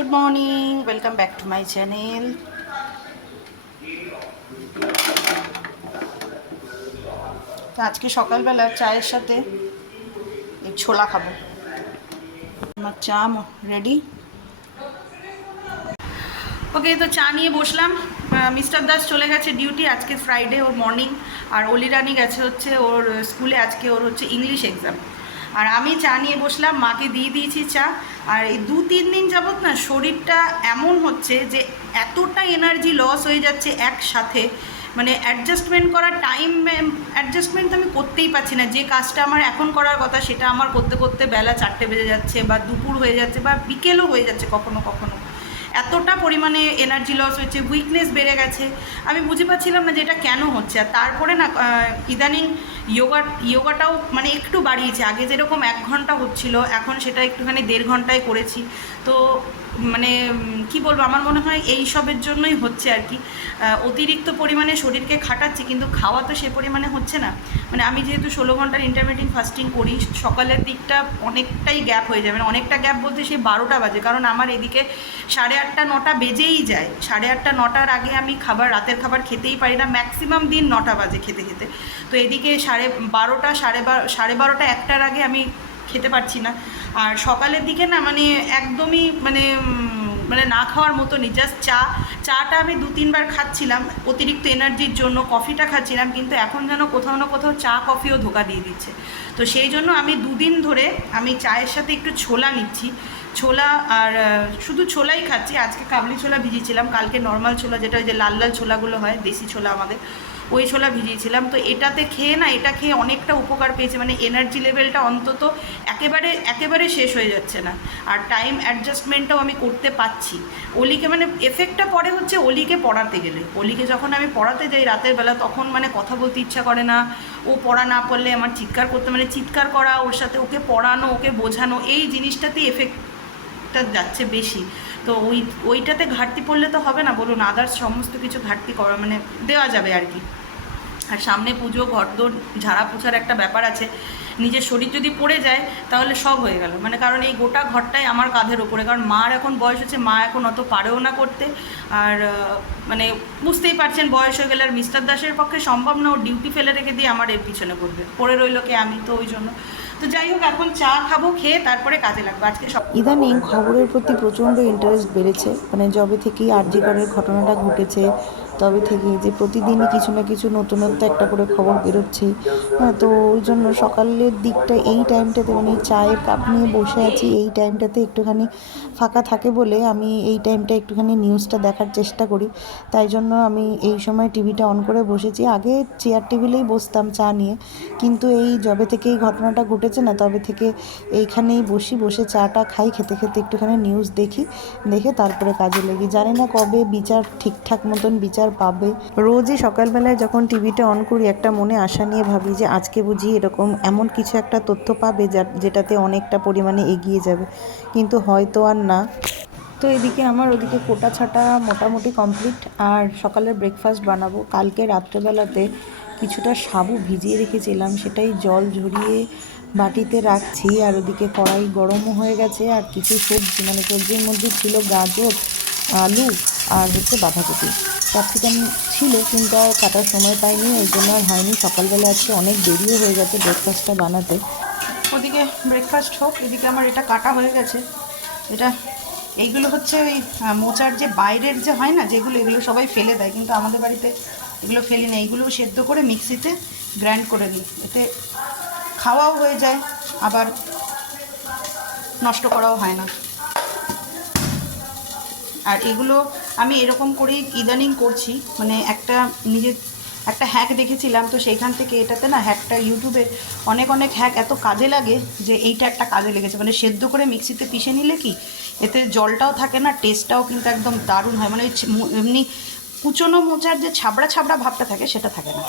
Good morning, welcome back to my channel. আজকে সকালবেলা চায়ের সাথে এই ছোলা খাব। আমার চা রেডি ওকে তো চা নিয়ে বসলাম। মিস্টার দাস চলে গেছে ডিউটি আজকে ফ্রাইডে ওর মর্নিং আর অলি রানি গেছে হচ্ছে ওর স্কুলে, আজকে ওর হচ্ছে ইংলিশ এক্সাম আর আমি চা নিয়ে বসলাম, মাকে দিয়ে দিয়েছি চা। আর এই দু তিন দিন যাবৎ না শরীরটা এমন হচ্ছে যে এতটা এনার্জি লস হয়ে যাচ্ছে একসাথে। মানে অ্যাডজাস্টমেন্ট করার টাইম অ্যাডজাস্টমেন্ট তো আমি করতেই পারছি না। যে কাজটা আমার এখন করার কথা সেটা আমার করতে করতে বেলা চারটে বেজে যাচ্ছে বা দুপুর হয়ে যাচ্ছে বা বিকেলও হয়ে যাচ্ছে কখনো কখনো। এতটা পরিমাণে এনার্জি লস হয়েছে উইকনেস বেড়ে গেছে। আমি বুঝে পাচ্ছিলাম না যে এটা কেন হচ্ছে। আর তারপরে না ইদানিং ইয়োগা ইয়োগাটাও মানে একটু বাড়িয়েছে। আগে যেরকম এক ঘণ্টা হচ্ছিল, এখন সেটা একটুখানি দেড় ঘন্টায় করেছি। তো মানে কি বলব, আমার মনে হয় এই সবের জন্যই হচ্ছে আর কি। অতিরিক্ত পরিমাণে শরীরকে খাটাচ্ছি, কিন্তু খাওয়া তো সে পরিমাণে হচ্ছে না। মানে আমি যেহেতু ষোলো ঘণ্টার ইন্টারমিডিয়েন্ট ফাস্টিং করি, সকালের দিকটা অনেকটাই গ্যাপ হয়ে যাবে মানে অনেকটা গ্যাপ বলতে সেই বারোটা বাজে, কারণ আমার এদিকে সাড়ে আটটা, নটা বেজেই যায়। সাড়ে আটটা, নটার আগে আমি খাবার, রাতের খাবার খেতেই পারি না ম্যাক্সিমাম দিন নটা বাজে খেতে খেতে। তো এদিকে সাড়ে বারোটা, সাড়ে বারো সাড়ে বারোটা, একটার আগে আমি খেতে পারছি না। আর সকালের দিকে না মানে একদমই মানে মানে না খাওয়ার মতো মতনই জাস্ট চা। চাটা আমি দু তিনবার খাচ্ছিলাম, অতিরিক্ত এনার্জির জন্য কফিটা খাচ্ছিলাম, কিন্তু এখন যেন কোথাও না কোথাও চা, কফিও ধোকা দিয়ে দিচ্ছে। তো সেই জন্য আমি দুদিন ধরে আমি চায়ের সাথে একটু ছোলা নিচ্ছি। ছোলা আর শুধু ছোলাই খাচ্ছি, আজকে কাবলি ছোলা ভিজিয়েছিলাম, কালকে নর্মাল ছোলা, যেটা ওই যে লাল লাল ছোলাগুলো হয়, দেশি ছোলা আমাদের। ওই ছোলা ভিজিয়েছিলাম। তো এটাতে খেয়ে না, এটা খেয়ে অনেকটা উপকার পেয়েছে। মানে এনার্জি লেভেলটা অন্তত একেবারে একেবারে শেষ হয়ে যাচ্ছে না। আর টাইম অ্যাডজাস্টমেন্টটাও আমি করতে পারছি। অলিকে মানে এফেক্টটা পরে হচ্ছে অলিকে পড়াতে গেলে। অলিকে যখন আমি পড়াতে যাই রাতের বেলা, তখন মানে কথা বলতে ইচ্ছা করে না। ও পড়া না পড়লে আমার চিৎকার করতে মানে চিৎকার করা, ওর সাথে ওকে পড়ানো, ওকে বোঝানো, এই জিনিসটাতেই এফেক্ট টা যাচ্ছে বেশি। তো ওই, ওইটাতে ঘাটতি পড়লে তো হবে না। বলুন আদার্স সমস্ত কিছু ঘাটতি করা মানে দেওয়া যাবে আর কি। আর সামনে পুজো, ঘরদোর, ঝাড়া পোছার একটা ব্যাপার আছে। নিজের শরীর যদি পড়ে যায়, তাহলে সব হয়ে গেল। মানে কারণ এই গোটা ঘরটাই আমার কাঁধের ওপরে। কারণ মার এখন বয়স হচ্ছে, মা এখন অত পারেও না করতে। আর মানে বুঝতেই পারছেন, বয়স হয়ে গেলে আর মিস্টার দাসের পক্ষে সম্ভব না, ও ডিউটি ফেলে রেখে দিয়ে আমার এর পিছনে করবে পড়ে রইল কে, আমি তো ওই জন্য। তো যাই হোক, এখন চা খাব, খেয়ে তারপরে কাজে লাগবে। আজকে সব ইদানিং খবরের প্রতি প্রচণ্ড ইন্টারেস্ট বেড়েছে। মানে যবে থেকেই আরজিকরের ঘটনাটা ঘটেছে তবে থেকে যে প্রতিদিনই কিছু না কিছু নতুনত্ব একটা করে খবর বেরোচ্ছে। হ্যাঁ তো ওই জন্য সকালের দিকটা এই টাইমটাতে মানে চায়ের কাপ নিয়ে বসে আছি, এই টাইমটাতে একটুখানি ফাঁকা থাকে বলে আমি এই টাইমটা একটুখানি নিউজটা দেখার চেষ্টা করি। তাই জন্য আমি এই সময় টিভিটা অন করে বসেছি। আগে চেয়ার টেবিলেই বসতাম চা নিয়ে। কিন্তু এই যবে থেকে এই ঘটনাটা ঘটেছে না, তবে থেকে এইখানেই বসি, বসে চাটা খাই, খেতে খেতে একটুখানি নিউজ দেখি, দেখে তারপরে কাজে লেগে জানি না কবে বিচার ঠিকঠাক মতন বিচার পাবে। রোজই সকালবেলায় যখন টিভিটা অন করি, একটা মনে আশা নিয়ে ভাবি যে আজকে বুঝি এরকম এমন কিছু একটা তথ্য পাবে যা যেটাতে অনেকটা পরিমাণে এগিয়ে যাবে। কিন্তু হয়তো আর না। তো এদিকে আমার ওদিকে কোটা ছাটা মোটামুটি কমপ্লিট আর সকালের ব্রেকফাস্ট বানাবো। কালকে রাত্রেবেলাতে কিছুটা সাবু ভিজিয়ে রেখেছিলাম, সেটাই জল ঝরিয়ে বাটিতে রাখছি, আর ওদিকে কড়াই গরমও হয়ে গেছে, আর কিছু সবজি মানে সবজির মধ্যে ছিল গাজর, আলু, আর হচ্ছে বাঁধাকপি। ক্যাপসিকাম ছিল, কিন্তু আর কাটার সময় পাইনি ওই জন্য আর হয়নি। সকালবেলা আজকে অনেক দেরিও হয়ে গেছে ব্রেকফাস্টটা বানাতে। ওদিকে ব্রেকফাস্ট হোক, এদিকে আমার এটা কাটা হয়ে গেছে। এটা, এইগুলো হচ্ছে ওই মোচার যে বাইরের যে হয় না, যেগুলো, এগুলো সবাই ফেলে দেয়, কিন্তু আমাদের বাড়িতে এগুলো ফেলি না এইগুলো সেদ্ধ করে মিক্সিতে গ্রাইন্ড করে দিই। এতে খাওয়াও হয়ে যায়, আবার নষ্ট করাও হয় না। আর এগুলো আমি এরকম করেই ইদানিং করছি মানে একটা নিজের, একটা হ্যাক দেখেছিলাম, তো সেইখান থেকে এটাতে না হ্যাকটা ইউটিউবে অনেক অনেক হ্যাক এত কাজে লাগে যে এইটা একটা কাজে লেগেছে। মানে সেদ্ধ করে মিক্সিতে পিষে নিলে কি এতে জলটাও থাকে না টেস্টটাও কিন্তু একদম দারুণ হয়। মানে এমনি কুচনো মোচার যে ছাবড়া ছাবড়া ভাবটা থাকে, সেটা থাকে না।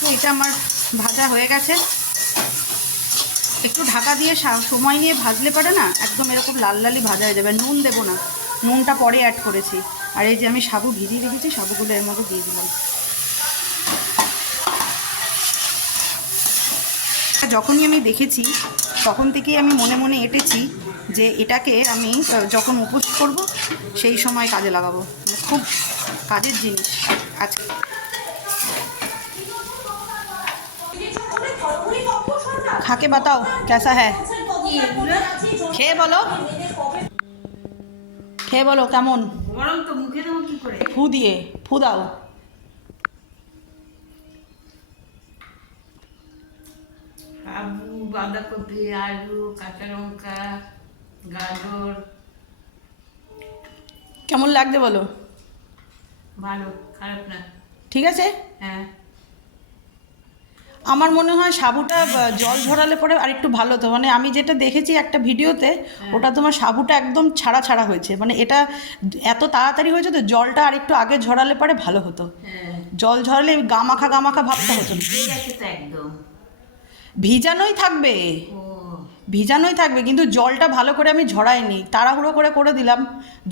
তো এটা আমার ভাজা হয়ে গেছে। একটু ঢাকা দিয়ে সময় নিয়ে ভাজলে পারে না, একদম এরকম লাল লালই ভাজা হয়ে যাবে। নুন দেবো না, নুনটা পরে অ্যাড করেছি। আর এই যে আমি সাবু ভিজিয়ে রেখেছি, সাবুগুলো এর মধ্যে দিয়ে দিলাম। যখনই আমি দেখেছি, তখন থেকেই আমি মনে মনে এঁটেছি যে এটাকে আমি যখন উপোস করব, সেই সময় কাজে লাগাবো। খুব কাজের জিনিস আজকে। খাকে বাতাও কেসা হ্যাঁ খেয়ে বলো খেয়ে বলো কেমন গরম তো মুখে দেবো কি করে ফু দিয়ে ফু দাও আলু বাঁধাকপি আলু কাঁচা লঙ্কা গাজর কেমন লাগছে বলো? ভালো খারাপ না। ঠিক আছে? হ্যাঁ। আমার মনে হয় সাবুটা জল ঝরালে পরে আর একটু ভালো হতো। মানে আমি যেটা দেখেছি একটা ভিডিওতে ওটা তোমার সাবুটা একদম ছাড়া ছাড়া হয়েছে। মানে এটা এত তাড়াতাড়ি হয়েছে তো জলটা আর একটু আগে ঝরালে পরে ভালো হতো। হ্যাঁ। জল ঝরালে গামাখা গামাখা ভাবতে হতো ভিজানোই থাকবে। ভিজানোই থাকবে কিন্তু জলটা ভালো করে আমি ঝরাইনি। তাড়াহুড়ো করে করে দিলাম।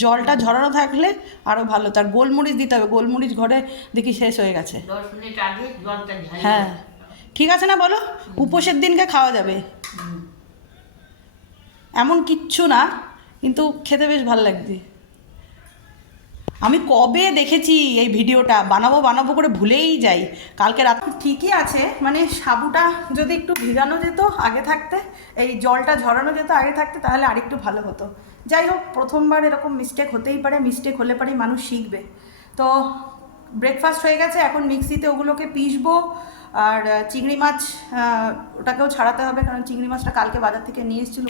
জলটা ঝরানো থাকলে আরও ভালো। তার গোলমরিচ দিতে হবে। গোলমরিচ ঘরে দেখি শেষ হয়ে গেছে। হ্যাঁ। ঠিক আছে না বলো? উপোসের দিনকে খাওয়া যাবে। এমন কিচ্ছু না, কিন্তু খেতে বেশ ভালো লাগছে আমি কবে দেখেছি এই ভিডিওটা? বানাবো বানাবো করে ভুলেই যাই। কালকে রাত ঠিকই আছে মানে সাবুটা যদি একটু ভিজানো যেত আগে থাকতে, এই জলটা ঝরানো যেত আগে থাকতে, তাহলে আরেকটু ভালো হতো। যাই হোক, প্রথমবার এরকম মিস্টেক হতেই পারে মিস্টেক হলে পরেই মানুষ শিখবে। তো ব্রেকফাস্ট হয়ে গেছে, এখন মিক্সিতে ওগুলোকে পিসবো আর চিংড়ি মাছ ওটাকেও ছাড়াতে হবে কারণ চিংড়ি মাছটা কালকে বাজার থেকে নিয়ে এসেছিল।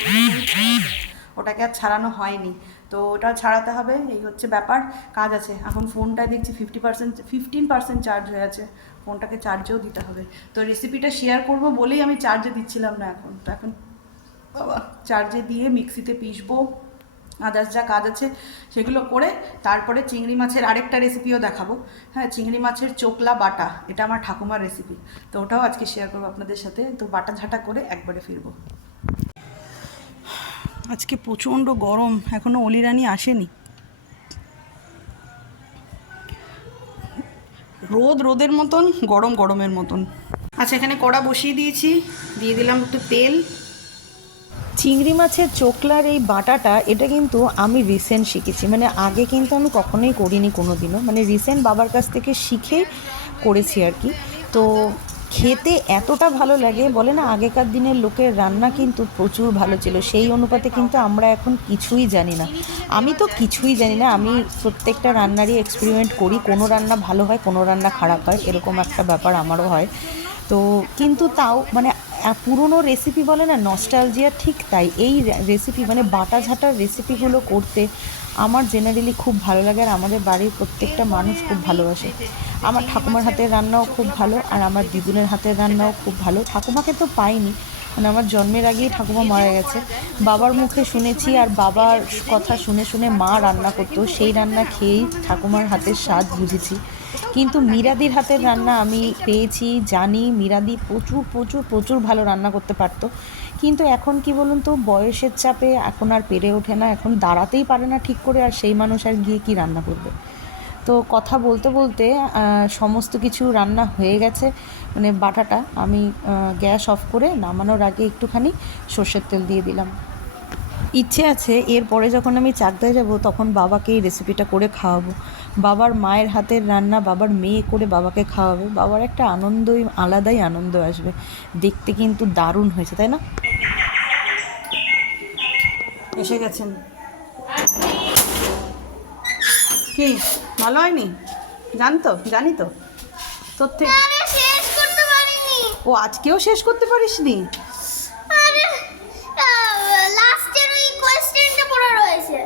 ওটাকে আর ছাড়ানো হয়নি। তো ওটা ছাড়াতে হবে, এই হচ্ছে ব্যাপার। কাজ আছে। এখন ফোনটায় দেখছি fifty percent fifteen percent charge হয়ে আছে। ফোনটাকে চার্জেও দিতে হবে। তো রেসিপিটা শেয়ার করব বলেই আমি চার্জে দিচ্ছিলাম না এখন। তো এখন, বাবা চার্জে দিয়ে মিক্সিতে পিসবো আদার্স যা কাজ আছে সেগুলো করে তারপরে চিংড়ি মাছের আরেকটা রেসিপিও দেখাবো। হ্যাঁ চিংড়ি মাছের চোকলা বাটা, এটা আমার ঠাকুমার রেসিপি তো ওটাও আজকে শেয়ার করব আপনাদের সাথে। তো বাটা ঝাটা করে একবারে ফিরবো। আজকে প্রচণ্ড গরম এখনও অলিরানি আসেনি। রোদ রোদের মতন, গরম গরমের মতন। আচ্ছা এখানে কড়া বসিয়ে দিয়েছি। দিয়ে দিলাম একটু তেল। চিংড়ি মাছের চোকলার এই বাটাটা, এটা কিন্তু আমি রিসেন্ট শিখেছি। মানে আগে কিন্তু আমি কখনোই করিনি কোনো দিনও মানে রিসেন্ট বাবার কাছ থেকে শিখে করেছি আর কি। তো খেতে এতটা ভালো লাগে, বলে না, আগেকার দিনের লোকের রান্না কিন্তু প্রচুর ভালো ছিল। সেই অনুপাতে কিন্তু আমরা এখন কিছুই জানি না। আমি তো কিছুই জানি না। আমি প্রত্যেকটা রান্নারই এক্সপেরিমেন্ট করি। কোনো রান্না ভালো হয়, কোনো রান্না খারাপ হয়, এরকম একটা ব্যাপার আমারও হয়। তো কিন্তু তাও মানে পুরনো রেসিপি বলে না নস্টালজিয়া ঠিক তাই। এই রেসিপি মানে বাটা ঝাটার রেসিপিগুলো করতে আমার জেনারেলি খুব ভালো লাগে আর আমাদের বাড়ির প্রত্যেকটা মানুষ খুব ভালোবাসে। আমার ঠাকুমার হাতের রান্নাও খুব ভালো আর আমার দিদুনের হাতের রান্নাও খুব ভালো। ঠাকুমাকে তো পাইনি মানে আমার জন্মের আগেই ঠাকুমা মারা গেছে। বাবার মুখে শুনেছি আর বাবার কথা শুনে শুনে মা রান্না করতো, সেই রান্না খেয়েই ঠাকুমার হাতের স্বাদ বুঝেছি। কিন্তু মিরাদির হাতের রান্না আমি পেয়েছি, জানি মিরাদি প্রচুর প্রচুর প্রচুর ভালো রান্না করতে পারতো। কিন্তু এখন কি বলুন তো, বয়সের চাপে এখন আর পেরে ওঠে না, এখন দাঁড়াতেই পারে না ঠিক করে, আর সেই মানুষ আর গিয়ে কি রান্না করবে? তো কথা বলতে বলতে সমস্ত কিছু রান্না হয়ে গেছে মানে বাটাটা আমি গ্যাস অফ করে নামানোর আগে একটুখানি সর্ষের তেল দিয়ে দিলাম। ইচ্ছে আছে, এরপরে যখন আমি চাকদায় যাব, তখন বাবাকে এই রেসিপিটা করে খাওয়াবো। বাবার মায়ের হাতের রান্না বাবার মেয়ে করে বাবাকে খাওয়াবে বাবার একটা আনন্দই আলাদাই আনন্দ আসবে। দেখতে কিন্তু দারুণ হয়েছে তাই না? এসে গেছেন। কি ভালো হয়নি? জানতো? জানি তো তোর থেকে ও আজকেও শেষ করতে পারিস নি লাস্টের ওই কোয়েশ্চেনটা পড়ে রয়েছে।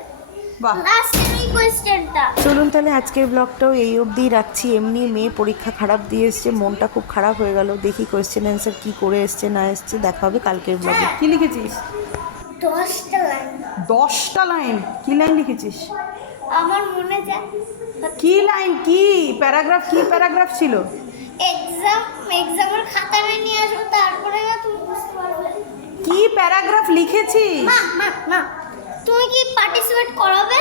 বাহ। লাস্টের ওই কোয়েশ্চেনটা চলুন তাহলে আজকের ব্লগটাও এই অবধি রাখছি। এমনি মেয়ে পরীক্ষা খারাপ দিয়ে এসছে মনটা খুব খারাপ হয়ে গেল। দেখি কোয়েশ্চেন অ্যান্সার কী করে এসছে না এসছে দেখা হবে কালকের ব্লগে কি লিখেছিস? দশটা লাইন দশটা লাইন কি লাইন লিখেছিস? আমার মনে যায় কি লাইন কি? প্যারাগ্রাফ কি প্যারাগ্রাফ ছিল? এক্সাম এক্সামের খাতাটা নিয়ে আসব তারপরে না তুমি বুঝতে পারবে। কি প্যারাগ্রাফ লিখেছিস? মা মা মা তুমি কি পার্টিসিপেট করাবে?